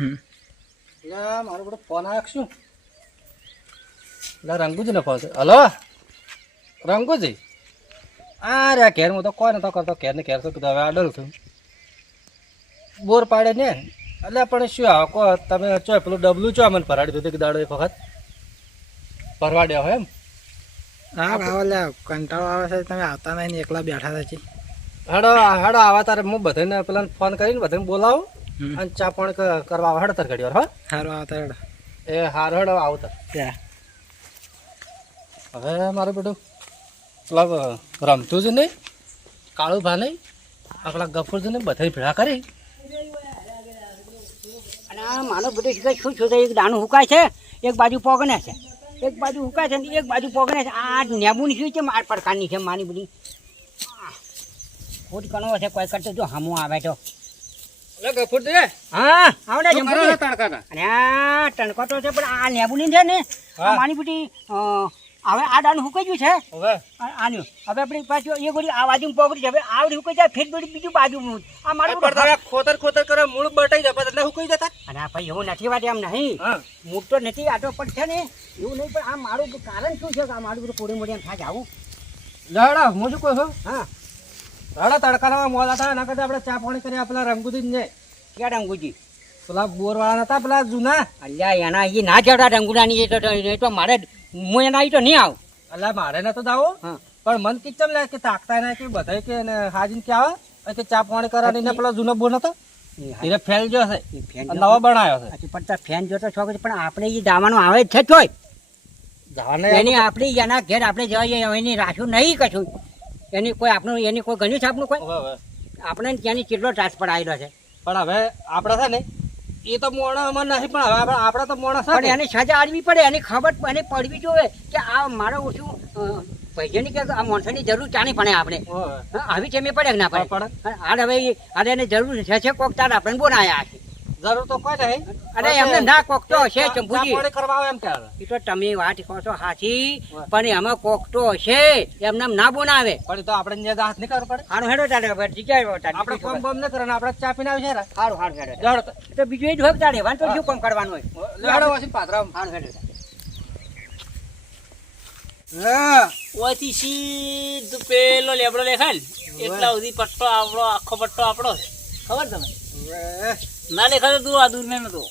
હમ. એટલે મારો બધો ફોન આવ્યો શું એટલે રંગુજીનો ફોન છે. હલો? રંગુજી? આ રે ઘેર હું તો કોઈ નતો કરતો. ઘેરને ઘેર તો કીધું હવે આડલ છું. બોર પાડે ને? એટલે પણ શું આવો કહો તમે ચો પેલું ડબલું ચો મને ભરાડી દીધું કે દાડો એક વખત? ભરવાડ્યા હોય એમ? હા ભાવ લે કંટાળો આવે છે. તમે આવતા નહીં ને એકલા બેઠા હતા છી. હેડો હેડો આવા તારે હું બધાને પેલા ફોન કરીને બધાને બોલાવું. અને ચા પણ કરવા આવે હેડો તાર ઘડી વાર હો. હારો આવતા રેડો એ હાર હેડો આવતા ત્યાં હવે મારું બેટું પેલા રમતું જ નહીં કાળું ભા નહીં આપણા ગફુર જ નહીં બધા ભેળા કરી. અને આ માનો બધું શીખે શું શું એક દાણું હુકાય છે એક બાજુ પોગને છે. એક બાજુ હુકાય છે ને એક બાજુ પોગને છે. આ નેબુની શું છે? માર પડકારની છે માની બધી. ફૂટ કણો છે કોઈ કરતો જો હામો આવે તો. ગફુર છે હા. આવડે શું કરો છો અને આ ટણકતો છે પણ આ નેબુની છે ને આ માની હવે આ દાણું હુકાઈ ગયું છે. હવે? આનું હવે આપણી પાછું એ ગોળી આ બાજુ પોગડી છે. હવે આવડી હુકાઈ જાય ફેર ગોળી બીજું બાજુ આ મારું તમે ખોતર ખોતર કરે મૂળ બટાઈ જાય એટલે હું જતા? અને ભાઈ એવું નથી વાત એમ નહીં. મૂળ તો નથી આટો પણ છે ને એવું નહીં પણ આ મારું કારણ શું છે કે આ મારું બધું કોડી મોડી એમ થાય આવું. લડા હું શું કહું હા. લડા તડકાના મોડા થાય એના કરતા આપણે ચા પાણી કરી પેલા રંગુદી ને ક્યાં રંગુજી? પેલા બોરવાળા નતા પેલા જૂના. અલ્યા એના એ ના જડા રંગુડાની એ તો મારે હું એના એ તો નહીં આવું. એટલે મારે નતો દાવો પણ મન કે લે કે તાકતા ના કે બધા કે ને હાજીન કે આવે કે ચા પાણી કરવાની ને પેલા જૂનો બોર નતો? એને ફેલ ગયો છે. નવો બનાવ્યો છે. પણ તાર ફેન જોતો કે પણ આપણે એ દાવાનું આવે જ છે જવાને એની આપણે એના ઘેર આપણે જઈએ એની રાખ્યું નહીં કશું. એની કોઈ આપણું એની કોઈ ગણ્યું છે આપણું કોઈ? આપણે ત્યાંની કેટલો ત્રાસ પડાયેલો છે. પણ હવે આપણે છે ને એ તો મોણા અમાર નહીં પણ હવે આપણે તો મોણા છે પણ એની સજા આલવી પડે એની ખબર એને પડવી જોઈએ કે આ મારો ઓછું પૈસાની કે આ માણસોની જરૂર ચાની પડે આપણે. આવી છે મેં પડે ના પડે. પણ હાલ હવે ઈ- એની જરૂર છે કોક તાર આપણે બોલાયા છે. જરૂર તો કોઈ નહીં. અરે એમને ના કોક હશે ચંપુજી. કરવા એમ કે એ તો તમે વાત કહો છો હાચી પણ એમાં કોક તો હશે એમને એમ ના બોલાવે. પણ તો આપણે ન્યા હાથ નહીં કરવો પડે. હારું હેડો તારે જગ્યાએ આપણે કોમ બોમ ન કરે ને આપણે ચા પીને આવી હારું. હારું હેડો તો. તો બીજું એ જ હોય તારે વાંધો શું કામ કરવાનું હોય? લેડો વાસી પાથરા. હારું હેડો હા. ઓથી સીધું પેલો લેબડો લેખાય ને એટલા સુધી પટ્ટો આપણો આખો પટ્ટો આપણો ખબર તમે ના દેખાતો તું આ દૂર ને નતો.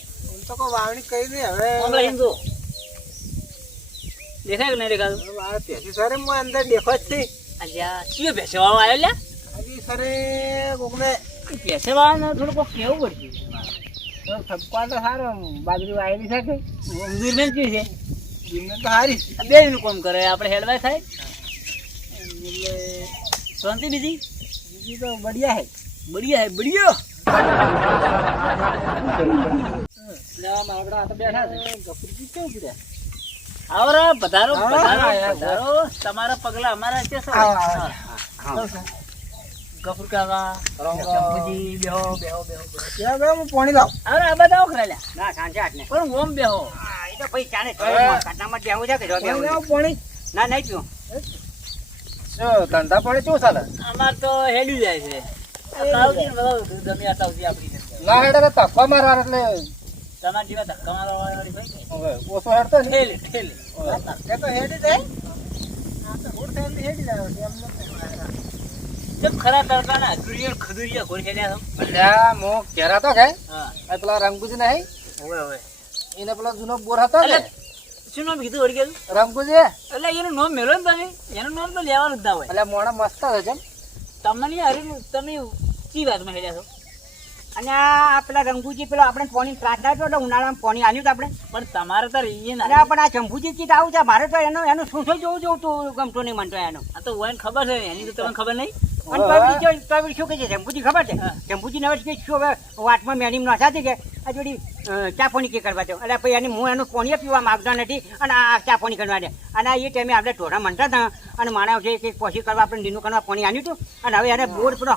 તો કોઈ વાવણી કરી દે હવે આમ લઈને જો. દેખાય કે નહીં દેખાતું? મારે પેસી સરે મો અંદર દેખો જ છે અલ્યા ચિયો ભેસે વાળો આવ્યો લ્યા? હજી સરે કોકને પેસે ભેસે વાળાને થોડું કોક કેવું પડશે? સબકા તો સારો બાજરી વાયેલી છે કે? દૂર મેં ચી છે? જીમને તો સારી આ બે નું કોમ કરે આપણે હેડવાય થાય? એટલે શાંતિ બીજી? બીજી તો બઢિયા હે બઢિયા હે બઢિયો. લેવા મારા આ તો બેઠા છે ગફુરજી કેવું પડ્યા આવો રે પધારો આવો, પધારો આવો, પધારો. તમારા પગલા અમારા છે શું આવો, આવો. હા. ગફુર કાકા શંભુજી બેહો બેહો બેહો બેહો. હું પાણી લાવ. અરે આ બધા આવો ખરા ના સાંજે આઠ પણ ઓમ બેહો. હા, એ તો ભાઈ ચાલે. કાટનામાં બેહવું છે કે જો? પાણી ના નહીં પીવું. શું ધંધા પડે શું ચાલે? અમાર તો હેલી જાય છે. તકવા મારવા એટલે તમારા જેવા ધક્કા મારવા વાળી ભાઈ ઓછો હેડતો ઠેલે ઠેલે. એ તો હેડી જાય. આ તો રોડ થઈને હેડી જાય એમ નથી જેમ ખરા તડકાના અધુરિયા ખદુરિયા ઘોર હેડ્યા છો. અલ્યા મો ઘેરા તો કે? હા. આ પેલા રંગુજી હવે હવે. એને પેલો જૂનો બોર હતો ને? એટલે નામ કીધું વળી કીધું રંગુજી? એટલે એનું નામ મેળવ્યું ને એનું નામ તો લેવાનું જ ના હોય. એટલે મોડા મસ્ત છે તમને હરી તમે ચી વાતમાં હેડ્યા છો? અને આ પેલા રંગુજી પેલો આપણે પાણી ત્રાસ થાય તો એટલે ઉનાળામાં પાણી આલ્યું તો આપણે? પણ તમારે તો રહીએ ના. આ પણ આ ચંપુજી ચીજ આવું છે મારે તો એનો એનું શું શું જોવું જોવું તું ગમતો નહીં મનતો એનો. આ તો હોય ખબર છે એની તો તમને ખબર નહીં? અને પ્રવીણ જો- પ્રવીણ શું કહે છે? ચંપુજી ખબર છે? હા. ચંપુજી કે શું હવે વાટમાં મેડીમ નસાતી કે આ જોડી ચા પાણી કે કરવા દો. એટલે પછી એની હું એનું પાણી પીવા માંગતો નથી અને આ ચા પાણી કરવા દે. અને એ ટાઈમે આપણે ઢોરા મનતા હતા અને માણા છે કે પછી કરવા આપણે નીનું કરવા પાણી આન્યું હતું. અને હવે એને બોર પેલો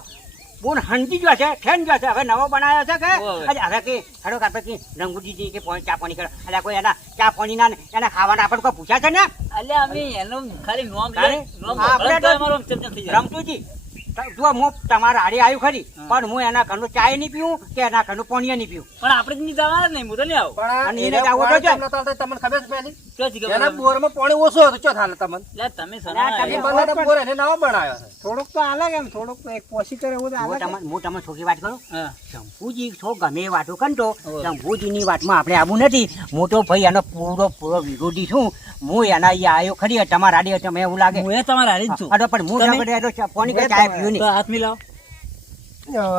બોર હંજી ગયો છે ઠેન ગયો છે. હવે નવો બનાવ્યો છે કે? હવે કે હેડો કે આપણે કે રંગુજી કે ચા પાણી કરો એટલે કોઈ એના ચા પાણી ના એના ખાવાના આપણે કોઈ પૂછ્યા છે ને? એટલે અમે એનું ખાલી નોમ નોમ આપણે રમતુજી જો હું તમારા હારે આવ્યું ખરી પણ હું એના ઘરનું ચાય નહીં પીવું કે એના ઘરનું પાણી નહીં પીવું. પણ આપણે નહીં જવાના નહીં હું તો નહીં આવું. પણ અને એને જાવું તો તમને ખબર છે જીગા એના બોરમાં પાણી ઓછું હતું ચો થાલે તમને? લે તમે સના તમે- એ બનાવતા બોર એને નવો બનાવ્યો છે. થોડુંક તો અલગ એમ થોડુંક તો એક પોસી કરે એવું તો હું તમને હું તમને છોકી વાત કરું? શંભુજી છો ગમે વાતો કંટો. શંભુજીની વાતમાં આપણે આવું નથી. મોટો ભાઈ એનો પૂરો પૂરો વિરોધી છું. હું એના અહીંયા આવ્યો ખરી તમારા આડે તમે એવું લાગે. હું એ તમારા હારી જ છું. પણ હું પાણી કે ચાય તો હાથ મિલાવો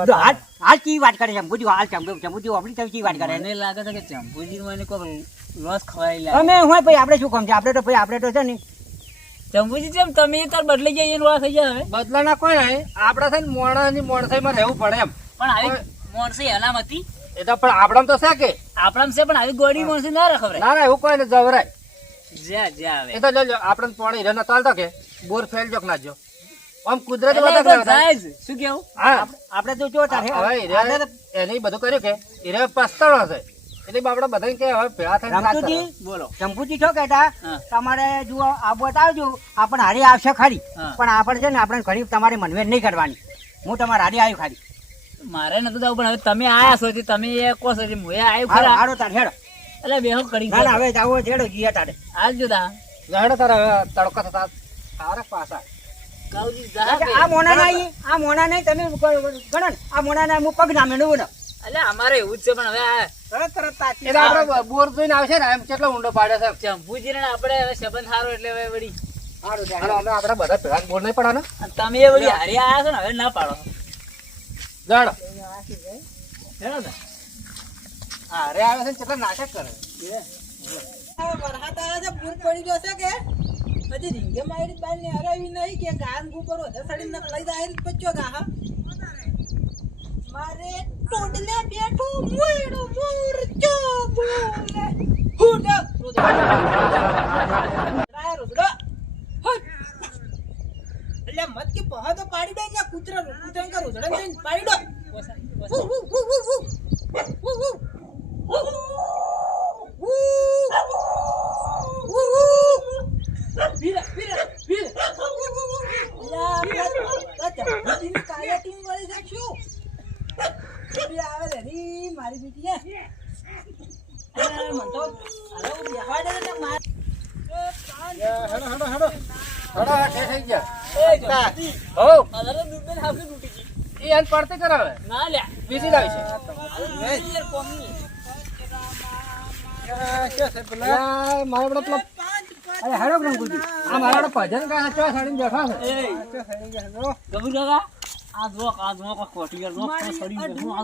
તો હાલ હાલ ચી વાત કરે શંભુજી હાલ શંભુ શંભુજી આપણી તમે ચી વાત કરે? મને લાગે છે કે ચંપુજી મને કોઈ લોસ ખવાઈ લે અમે હું ભાઈ આપણે શું કામ છે? આપણે તો ભાઈ આપણે તો છે ને. ચંપુજી જેમ તમે તાર બદલાઈ જાય એનો થઈ જાય હવે. બદલા ના કોઈ નહીં. આપડા છે ને મોણાની મોણસાઈમાં રહેવું પડે એમ. પણ આવી હલામ હતી. એ તો પણ આપડા તો છે કે? આપણામાં છે પણ આવી ગોળી મોણસી ના રખવરાય. ના ના એવું કોઈ ને જવરાય. જ્યાં જ્યાં એ તો જો આપણે પોણી રે નતા કે? બોર ફેલ જોક નાખજો આમ કુદરતી એટલે બધા તો કહેવાય. જાય જ. શું કેવું? આપણે તો જો તારે હવે હીરે એને બધું કર્યું કે હીરે પસ્તાળો હશે એટલે આપણે બધા કે હવે ભેળા થઈને રમતુજી બોલો. શંભુજી છો કહેતા તમારે જુઓ આ બતાવજો આપણે હારી આવશે ખરી. પણ આપણે છે ને આપણે ઘણી તમારે મનવેર નહીં કરવાની. હું તમારે હારી આવ્યું ખાલી મારે નતું જવું પણ હવે તમે આયા છો તમે એ કહો છો હું એ આવ્યું ખરા. હારો તાર હેડો. એટલે બેહો કરી હવે જાવો છેડો જીએ તારે. આજ જુદા તા. લહેડો તારે તડકો થતા તારે બે. આ મોના નહીં આ મોના નહીં તમે ગણો ને આ મોના ના હું પગ નામે નું. એટલે અમારે એવું જ છે પણ હવે તરત તરત તાકી એટલે આપણે બોર જોઈને આવશે ને એમ કેટલો ઊંડો પાડે છે ચંપુજી ને આપણે હવે સંબંધ સારો એટલે હવે વળી. હારું અને આપણે બધા ભેળા બોર નહીં પડે તમે વળી હારી આયા છો ને હવે ના પાડો. જાણો. હેડો ને? હા આવે છે ને કેટલા નાટક કરે. વરસાદ આવે છે, પૂર પડી ગયો છે કે? હજી રીંગે મારી બાર ને હરાવી નહીં કે ગાન ગુપર વધારે સડીને લઈ જાય પચ્યો ગા, હા? મારે ટોડલે બેઠો મોયડો મોરચો બોલે. હુડ રાય રોદડો હુડ એટલે મત કે પહા તો પાડી દે ને કૂતરા કૂતરા કા રોદડા ને પાડી દો વુ, વુ, વુ, વુ, વુ. વુ, વુ. વુ, વુ. વુ, વુ. પીરા, પીરા, પીરા. અલા, પેલા- પેલા જંબુજીની કાળિયા ટીમ વાળી છે શું? પેલી આવે છે રી, મારી બેટી હે. અલા, મને તો હાલો, બેહવા દે ને માર- એ, કાન. હેડો હેડો હેડો ઠે થઈ ગયા. હો. એ આજ પડતી કરાવે. ના લ્યા. બીજી લાવી છે. પેલો? પાંચ, પાંચ. અરે હેડો રંગુજી આ મારા ભજન ગાય ચો સાડીને બેઠા છે. એ. ગબુ કાકા આ જો આ જો કા કોટિયર જો કા સડી ગયું?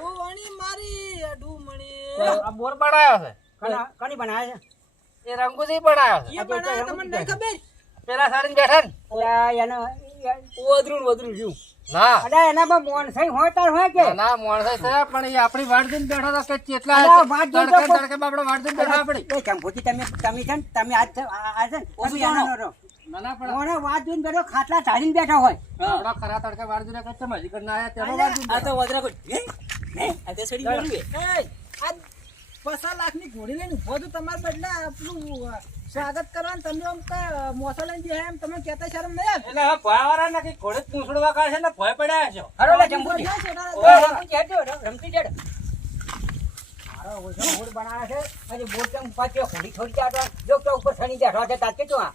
વાણી મારી અડુમણી. આ બોર બનાવ્યો છે. કના- કની બનાયા છે? એ રંગુજી બનાવ્યો છે. એ બનાયા તમને નહીં ખબર? પેલા સાડીને બેઠા ને. એનો વધરું ગયું ના. અલા, એનામાં મોન સહી હોય તાર હોય કે? ના, ના છે પણ એ આપણી વાટ જોઈને બેઠો હતો કે કેટલા અલા, વાટ તડકે તડકે બાપડો વાટ જોઈને બેઠા આપણી. એ જંબુજી તમે તમે છે ને તમે આજ આ- છે ને ઓછું તમે જાણો. એનાનો રહો. ના ના પણ મોણે વાત જોઈને બેઠો ખાટલા ઢાળીને બેઠા હોય. આપણા ખરા તડકે વાટ જોઈને કે ચમ હજી કરીને આયા તેનો વાટ જોઈને આ તો વધરા કોઈ હે? આ તે સડી ગયું કે? આ પચાસ લાખની ઘોડી લઈને ઊભો છું તમારા બદલે આપણું સ્વાગત કરવાનું તમે આમ કા મોસો લઈને જે એમ તમે કેતા શરમ નહીં આવે? એટલે હવે ભયાવાળા નાખી ઘોડે જ પૂંછડવા કાઢે છે ને ભય પડ્યા છો. હરો લે જંબુજી જાય છે, તારા- ઓય, રમતું હેડજો, રમ- રમતું જ હેડો. મારો ઓછો મૂડ બનાવે છે. હજી બોટ કેમ પાછો ઘોડી થોડી ચાટવા. જો તો ઉપર સણી બેઠો છે તાકે આ.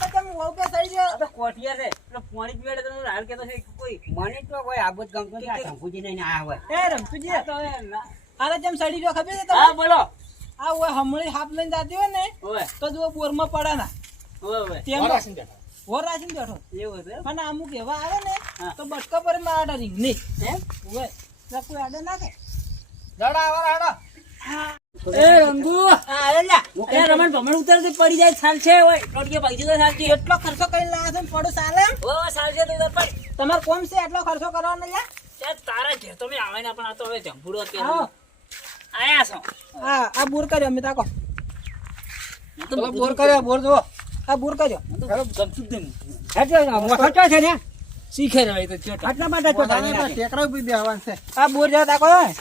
તો તમે વહુ કે સડી ગયો. તો કોટિયર છે. એટલે પાણી પીવાડે તો હાલ કેતો છે કોઈ મને તો કોઈ આબુદ ગમતું નથી આ નહીં આવે એ રમતુજી, તો ના- આને જેમ સડી ગયો ખબર છે હા બોલો. આ ઓય હમણી હાફ લઈને જાતી હોય ને ઓય. તો જો બોરમાં પડે ના ઓય ઓય. તેમ બેઠા. રાખીને બેઠો. એવું છે અને અમુક એવા આવે ને તો બટકા પર મારા રીંગ નહીં. એમ? ઓય એટલે કોઈ આડે ના કે જડા આવા રાડા. એ રંગુ. આ અરે લ્યા, એ રમણ ભમણ ઉતરતી પડી જાય સાલ છે ઓય. ટોટિયો પૈસા તો સાલ છે. એટલો ખર્ચો કરીને લાવ્યા છો ને પડો સાલે? ઓ સાલ છે તો ઉતર પડી. તમારે કોમ છે એટલો ખર્ચો કરવાનો લ્યા? ત્યાં તારા ઘેર તો મેં આવે ને પણ આ તો હવે જંભુડો કે. આયા છો. હા આ બોર કર્યો અમે તાકો તો બોર કર્યો બોર જુઓ. આ બોર કર્યો. ગમતું જ નહીં. મોટો છે ને શીખે ને તો ચોટા. આટલા માટે ચો ઢાળી નાખે. આ બોર જ્યાં તાકો હોય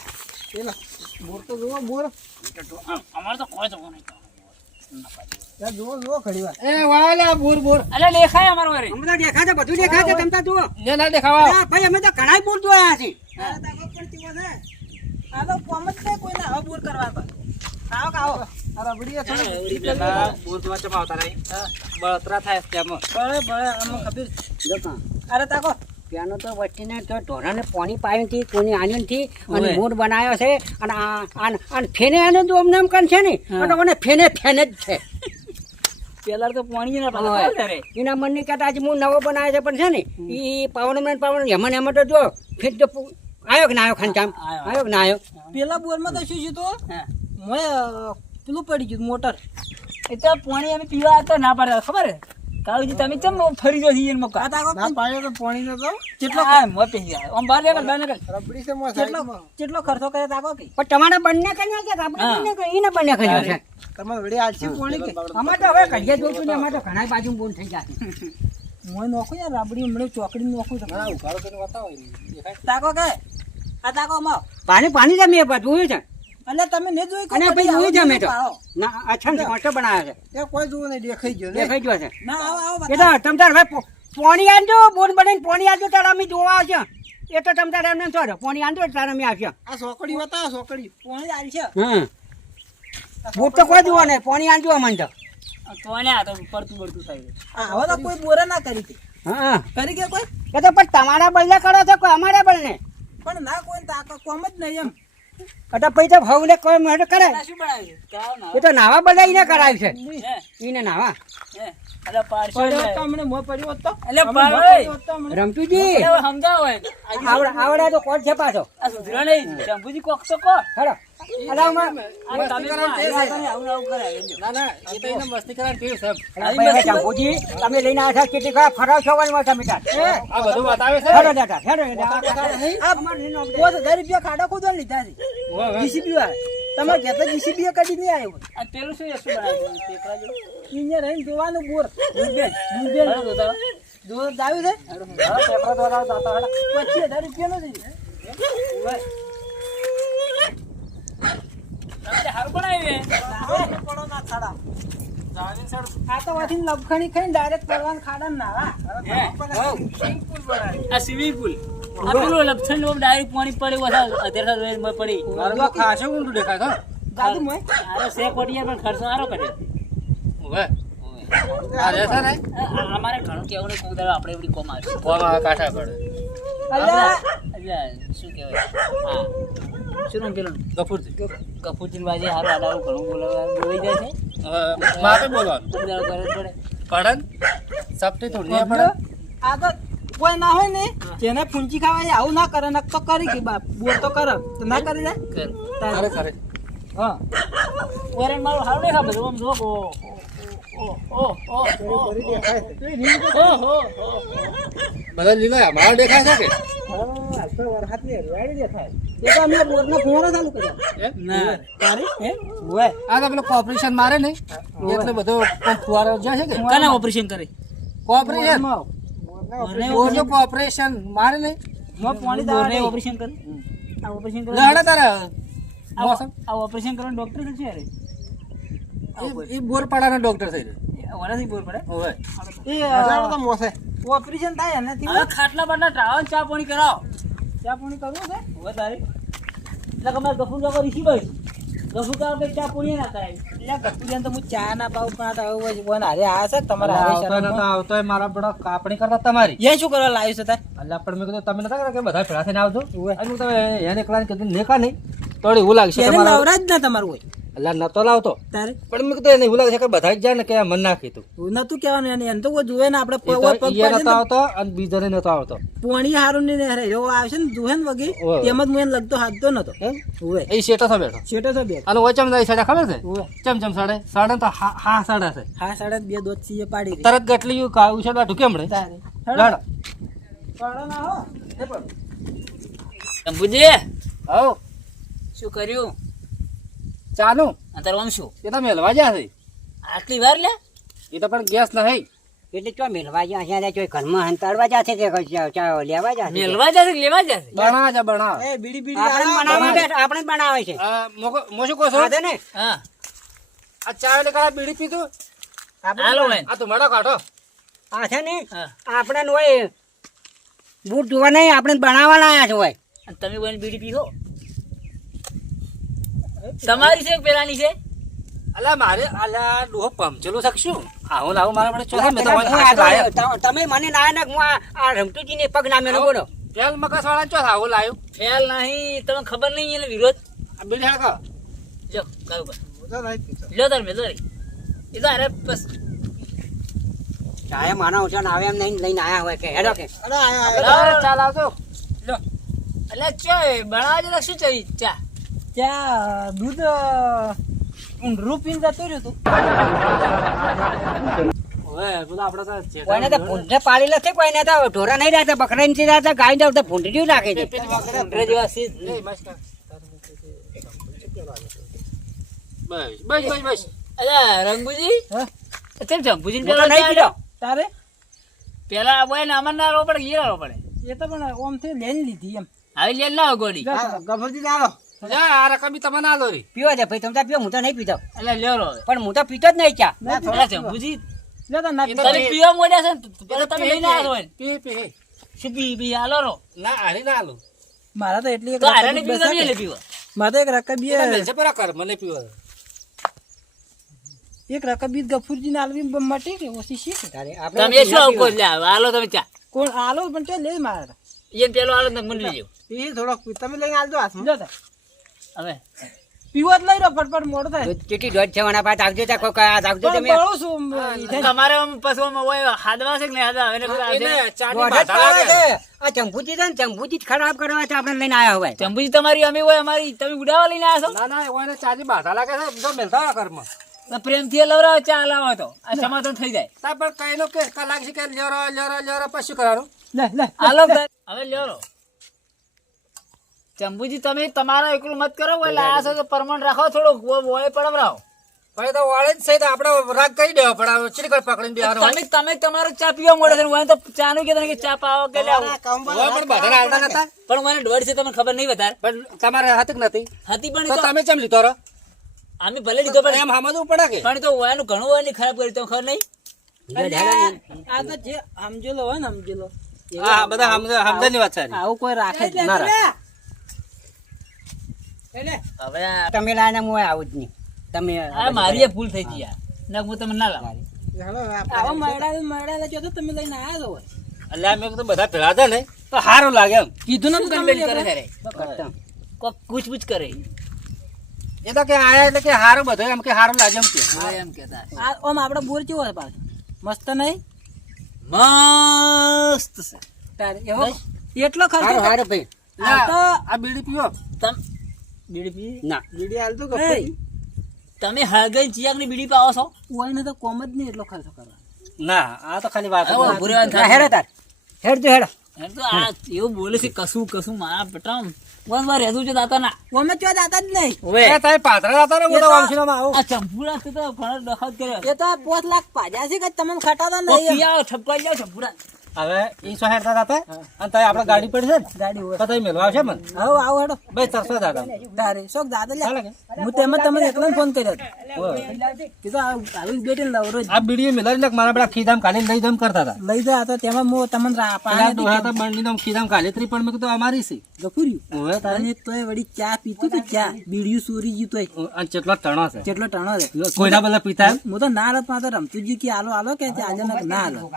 બોર તો જુઓ બોર. અમારે તો કોઈ તો નહીં. જુઓ જુઓ ઘડી વાર. એ વાલા બોર બોર. અલે દેખાય અમારો વારે અમને તો દેખાય છે બધું દેખાય છે તમે તો જુઓ. ને ના દેખાવા અરે ભાઈ અમે તો ઘણા બોર જોયા છે. આ છે. તો કોમ જ નહીં કોઈને આવા કરવા પર આવો કે આવો. આ રબડીએ થોડો. બોર જોવા ચમ આવતા બળતરા થાય તેમાં બળે બળે આમાં ખબર જો અરે તાકો. ત્યાંનો તો વચ્ચેને તો ઢોરાને પાણી પાયું થી કોની આન્યું થી અને ઓવે. બનાવ્યો છે અને આ આન- આન ફેને આને તો અમને એમ કન છે ને? અને મને ફેને ફેને જ છે. પેલા તો પાણી ના. એના મનની કહેતા આજે હું નવો બનાવ્યો છે પણ છે ને એ પાવન પાવન એમાં એમાં તો જો ફેર તો આયો કે ના આવ્યો ખાનચામ આયો. આવ્યો કે ના આવ્યો પેલા બોરમાં તો શું છે તો? મોય પેલું પડી ગયું મોટર. એ તો પાણી અમે પીવા તો ના પાડે ખબર હે? કાળુજી તમે કેમ ફરી જો હિયન મકા? આ તાકો ના પાયો તો પાણી નતો કેટલો આ મો પી જાય ઓમ બાર નીકળ બને નીકળ રબડી સે મો કેટલો કેટલો ખર્ચો કરે તાકો કે? પણ તમારે બંને કર્યા છે કે આપણે. બંને કર્યા? એને બંને કર્યો છે. તમારે વળી આલસી પાણી કે? અમાર તો હવે કઢિયા જોતું ને અમાર તો ઘણા બાજુ બોલ થઈ જાય મોય નોખું યાર રાબડી હમણાં ચોકડી નોખું તમે ના ઉઘાડો કરીને બતાવો દેખાય? તાકો કે? આ તાકો માં પાણી પાણી જમીએ પર જોયું છે? એટલે તમે ને જોઈ અને ભાઈ જોયું છે મેં તો. ના અચ્છા ને મોટો બનાવ્યો છે. એ કોઈ જોવું નહીં દેખાઈ ગયો દેખાઈ ગયો છે. ના આવો આવો એ તો તમ તાર ભાઈ પોણી આંજો બોન બનાવીને પોણી આંજો તાર અમે જોવા છે એ તો તમ તાર એમને છોડો પોણી આંજો તાર અમે આવશે. આ સોકડી બતાવો સોકડી પોણી આલ છે હા બોટ તો કોઈ જોવા નહીં પોણી આંજો અમને તો. નાવા બધા એને છે. એને નાવા. આવડે તો કોણ છે પાછો? શંભુજી કોક તો કોણ? તમે લઈને આવ્યા કેટલી રૂપિયા કાઢો ખોદો લીધા છે. જીસીબી તમારે ઘેર તો જીસીબી કાઢી આવ્યું. છે? પચીસ હજાર છે. લપખણી ખાઈ ડાયરેક્ટ પડવાનું ખાડા નાવા. સ્વિમિંગ પુલ પેલો ડાયરેક્ટ પાણી પડે વધારે અધેરા પણ ખર્ચો આરો કરે. અમારે ઘણું કેવું આપણે એવડી કોમ આવે. કોમ શું કેવાય શું પેલો ગફુરજી. ગફુરજી બાજે હારું આડાવું ઘણું બોલાવે બોલી જાય છે. મારે બોલવાનું? પડે. પડે સપટી થોડી પડે આ તો કોઈ ના હોય ને જેને ફૂંચી ખાવા આવું ના કરે નક તો કરી કે બાપ બોલ તો કરે તો ના કરી જાય? કરે. કરે હા. ઓરેન મારો હારું નહીં ખાબો આમ જોગો બધા લીલા અમારા દેખાય છે મારે નઈ એટલે બધો ફુવારો જાય છે કે? ઓપરેશન કરે? કોઓપરેશન કોઓપરેશન મારે નઈ ઓપરેશન કરે? ઓપરેશન કરે ઓપરેશન કરવાનું ડોક્ટર છે એ- એ બોર પાડાનો ડોક્ટર થઈ રહ્યો. વરાથી બોર પડે હવે એ ઓપરેશન થાય એનાથી હવે ખાટલા બાટલા ટ્રાવલ ચા પાણી કરાવો. ચા પાણી કરવું છે? હવે તારી. એટલે કે મારે ગફુર કાકો રીસી ભાઈ ગફુર કાકો ચા પાણી ના કરાય એટલે કસ્તુરિયાને તો હું ચા ના પાઉં પણ આ હવે વળી હારે આ છે તમારે હારે આવતો મારા બડા કાપણી કરતા તમારી. એ શું કરવા લાવ્યું છે તાર? અલ્યા પણ મેં કીધું તમે નતા કરતા કે બધા ભેળા થઈને આવજો? અને હું તમે એને એકલાને કીધું નેકા નહીં. તો એવું લાગશે જ ના તમારું હોય. અલ્યા નતો લાવતો. તારે? પણ મેં કીધું એને એવું લાગે છે કે બધા જ જાય ને કે મન નાખી તું નતું કહેવાનું એને એમ તો કોઈ જુએ ને આપણે પગ નતો ને. આવતો અને બીજાને નતો આવતો. પોણી હારું ને હારે એવો આવશે ને જુએ ને વગી એમ તેમ જ હું એને લગતો હાથતો નતો હોય એ શેટો થયો બેઠો. શેટો તો બેઠો. અને ઓચમ જાય સાડા ખબર છે? ઓવે ચમ ચમ સાડે? સાડે તો હા હા સાડા છે. હા સાડા બે દોત સીએ પાડી તરત ગટલી કાયું છે તું કેમ રે? તારે. પડો ના હો. એ પણ. આવો. શું કર્યું? ચાલુ અંતર આમ શું એ તો મેલવા જ્યાં છે આટલી વાર લે? એ તો પણ ગેસ નહીં એટલે ચો મેલવા જ્યાં અહીંયા ચો ઘરમાં હંતાડવા જાશે કે ચા- ચા લેવા જાશે મેલવા જશે લેવા જશે બણા જા બણા. એ બીડી બીડી આપણે બેઠા આપણે બનાવે છે. મો શું કહો છો હા છે ને? હા. આ ચા એટલે કાળા બીડી પીધું? હાલો બેન. આ તો મેળો કાઢો. આ છે ને આપણે ન હોય બૂટ જોવા નહીં આપણે બનાવવાના આયા છે હોય. અને તમે કોઈ બીડી પીશો તમારી છે પેલાની છે? અલા મારે અલા ડોહો પમચેલો શકશું? આવું લાવો મારા માટે ચોથા મેં તમે મને ના ના હું આ- આ રમતુજીને પગ નામેલો બોલો. ફેલ મકસ વાળા ચોથા આવું લાયો? ફેલ નહીં તમને ખબર નહીં એટલે વિરોધ? આ બીડી હળકો જો કહું બસ લ્યો તાર મેલો રે એ તો અરે બસ. ચાય માનવ છે ને આવે એમ નહીં લઈને આયા હોય કે હેડો કે. લાવો, ચાલ આવજો. એટલે ચો બનાવવા જરા શું ચાઈ ચા. ત્યાં દૂધ ઊંડરું પીને જતું રહ્યું તું તારે? પેલા બોય ને અમર ના પડે કે પડે. એ તો પણ ઓમથી લઈને લીધી એમ. હવે લેન ના ગોડી ગફરજી ના આ રકમ બી ના દોરી. પીવો છે ભાઈ તમે પીવો હું તો નહીં પીતો. એટલે લ્યો પણ હું તો પીતો જ નહીં ચા અલ્યા ચંપુજી લે એ પીવા મોડ્યા છે ને તો પેલા તમે લઈને આવ્યા પી પી શું પી પી હાલો રો. ના હારી ના આલું મારા તો એટલી તો હારે ને પીવા તમે પીવા. મારે તો એક રકબી મેલશે પરા કર મને પીવા દે. એક રકબી ગફુરજી ને આલવી મટી કે ઓછી શીખ તારે આપણે તમે શું આવું લે હાલો તમે ચા કોણ આલો પણ તે લે મારે. એને પેલો હાલો ને મને લેજો એ થોડોક તમે લઈને આલજો હાથમાં. જો તા. હવે. પીવો જ લઈ રહ્યો ફટફટ મોડો થાય. ચીટી દોઢ છે વણા પાસ આગજો ત્યાં કોઈ આ આગજો તમે. બળું છું તમારે પછી આમ હોય હાદવા છે કે નહીં હાદવા? એને ચાટી જ. છે. આ ચંપુજી છે ને ચંપુજી ખરાબ કરવા છે આપણે લઈને આવ્યા હોય. ચંપુજી તમારી અમે હોય અમારી તમે ઉડાવવા લઈને આવ્યા ના ના ઓને ચાની બાધા લાગે છે તો મેલતા છો તો પ્રેમથી લવરાવો ચા લાવો તો. આ સમાધાન થઈ જાય. તા પણ કઈ નો કે કલાક છે કે લ્યોરો લ્યોરો લ્યોરો પછી કરવાનું? લે લે હાલો હવે લ્યો રો તમે તમારા એકલું મત કરો એટલે આ છો તો પરમણ રાખો થોડુંક વોય પડવરાવો પછી તો વાળે જ સહિત આપણે રાગ કરી દેવો પડે. ચીડકડ પકડીને બિહાર તમે તમે તમારો ચા પીવા મળે છે મને તો ચા નું કે ચા પાવો કે પણ બાધા આવતા નતા. પણ મને દોઢ છે તમને ખબર નહીં વધારે. પણ તમારે હાથક નથી. હતી પણ તમે કેમ લીધો રો? અમે ભલે લીધો પણ એમ સમજવું પડે કે? પણ તો વયનું ઘણું હોય ખરાબ કરી તો ખબર નહીં? આ તો જે સમજેલો હોય ને સમજેલો હા બધા સમજે સમજે ની વાત છે. આવું કોઈ રાખે જ ના રાખે. હવે તમે લાયા હું આવું જ નહીં. તમે આ મારી ભૂલ થઈ ગઈ ના હું તમને ના લાવું. આવા મરડા મરડા જો તો તમે લઈને આયા છો એટલે મેં કીધું બધા ભેળા હતા ને. તો સારું લાગે એમ. કીધું ને કમ્પ્લેન કરે છે કરતા. કોક પૂછપૂછ કરે. એ તો કે આયા એટલે કે સારું બધું એમ કે સારું લાગે એમ કે. હા એમ કેતા આ ઓમ આપડે બોર કેવો હોય પાછો? મસ્ત નહીં? મસ્ત છે. તારે એવો એટલો ખર્ચો હારું હારું ભાઈ. આ તો આ બીડી પીવો. તમ બીડી પી? ના. બીડી હાલતો તમે હળગઈ ચિયાકની બીડી પાવો છો? ઓય ને તો કોમ જ નહીં એટલો ખર્ચો કરવા ના આ તો ખાલી વાત ના, થાય. હેડો તાર. હેડ તો હેડ. હેડ તો આ એવું બોલે છે કશું કશું મારા પેટામ બસ વાર રહેતું છે દાતા ના ઓમે ચો દાતા જ નહીં. ઓવે. એ તમે પાતરા દાતા ને હું તો એ આવો. આ ચંપુડા તો ઘણો દખત કર્યો. એ તો આ પોત લાખ પાજા છે કે તમને ખટાતા નહીં પી આવો ઠપકાઈ જાઓ ચંપુડા હવે ઈ સો હેડતા હતા? અને તારે આપણે ગાડી પડી છે ગાડી હોય. તો મેળવા આવશે મને હવે આવો હેડો. ભાઈ તરસો દાદા તારે શોખ દાદા લે. ચાલે? હું તેમાં તમને એકલો ફોન કર્યો હતો. આ- આવી બેટી લાવ રોજ. આ બીડી મેળવી ને મારા બધા ખીધામ કાલે લઈ જમ કરતા હતા. લઈ જા તો તેમાં હું તમને પાણી ડોહા તો બંડીનો આમ ખીધામ કાલે ત્રી પણ મેં કીધું અમારી છે. ગફુર્યું હવે તારે? તોય વળી ચા પીતું તો ચા? બીડીયું સુરી ગયું તોય. અને કેટલો ટણો છે? કેટલો ટણો છે? કોઈના બધા પીતા? હું તો ના રમતું ગયું કે આલો આલો કે આજે ના આલો.